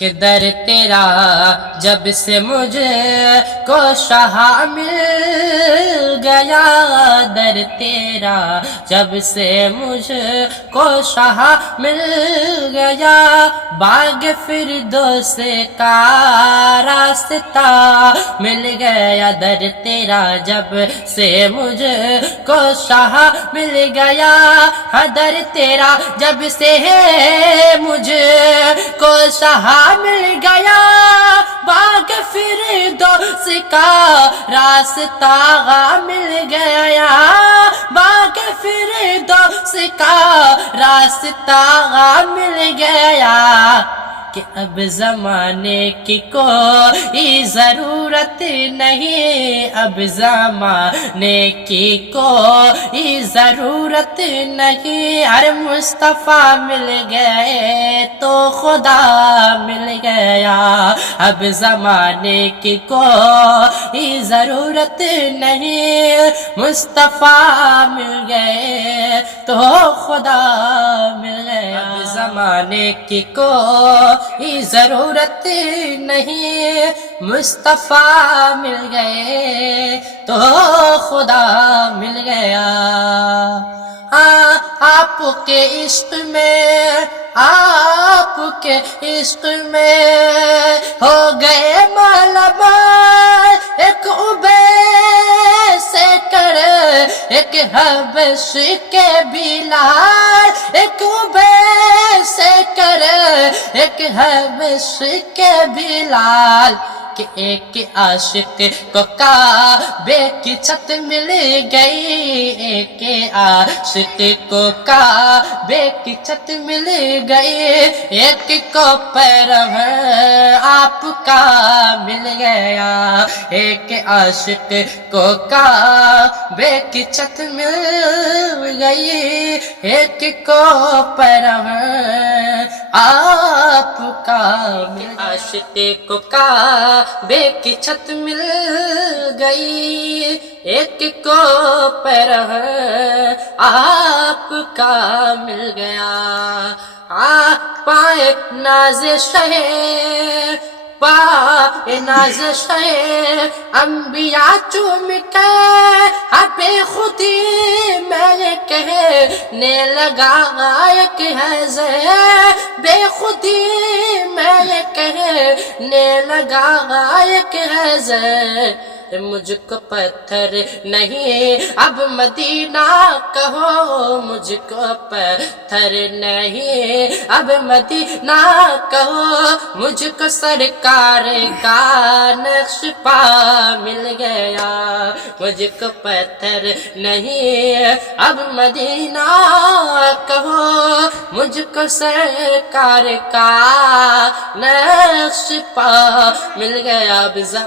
کہ در تیرا جب سے مجھے کو شاہ مل گیا، در تیرا جب سے مجھ کو شاہ مل گیا، باغ فردوس کا راستہ مل گیا، در تیرا جب سے مجھ کو شاہ مل گیا، در تیرا جب سے مجھ کو شاہ مل گیا، باغ فردوس کا راستہ مل گیا، باغ فردوس کا راستہ مل گیا، کہ اب زمانے کی کوئی ضرورت نہیں، اب زمانے کی کوئی ضرورت نہیں، ارے مصطفیٰ مل گئے تو خدا مل گیا، اب زمانے کی کوئی ضرورت نہیں، مصطفیٰ مل گئے تو خدا مل گیا، اب زمانے کی کوئی ضرورت نہیں، مصطفیٰ مل گئے تو خدا مل گیا، آپ کے عشق میں، آپ کے عشق میں ہو گئے مالا مال، ایک اویس کر ایک حبش کے بلال، ایک اویس کر ایک حبش کے بلال، کہ ایک عاشق کو کعبے کی چھت مل گئی، ایک عاشق کو کعبے کی چھت مل گئی، ایک کو پیرو آپ کا مل گیا، ایک عاشق کو کعبے کی چھت مل گئی، ایک کو پیرو آپ کا مل گیا، عاشق کو کعبے کی چھت مل گئی، ایک کو پیرو آپ کا مل گیا، پائے ناز شہ، پائے ناز شہ انبیاء چوم کے بے خودی میں کہنے لگا، ایک ہے بے خودی میں کہنے لگا، ایک ہے مجھ کو پتھر نہیں اب مدینہ کہو، مجھ کو پتھر نہیں اب مدینہ کہو، مجھ کو سرکار کا نقش پا مل گیا، مجھ کو پتھر نہیں اب مدینہ کہو، مجھ کو سرکار کا نقش پا مل گیا،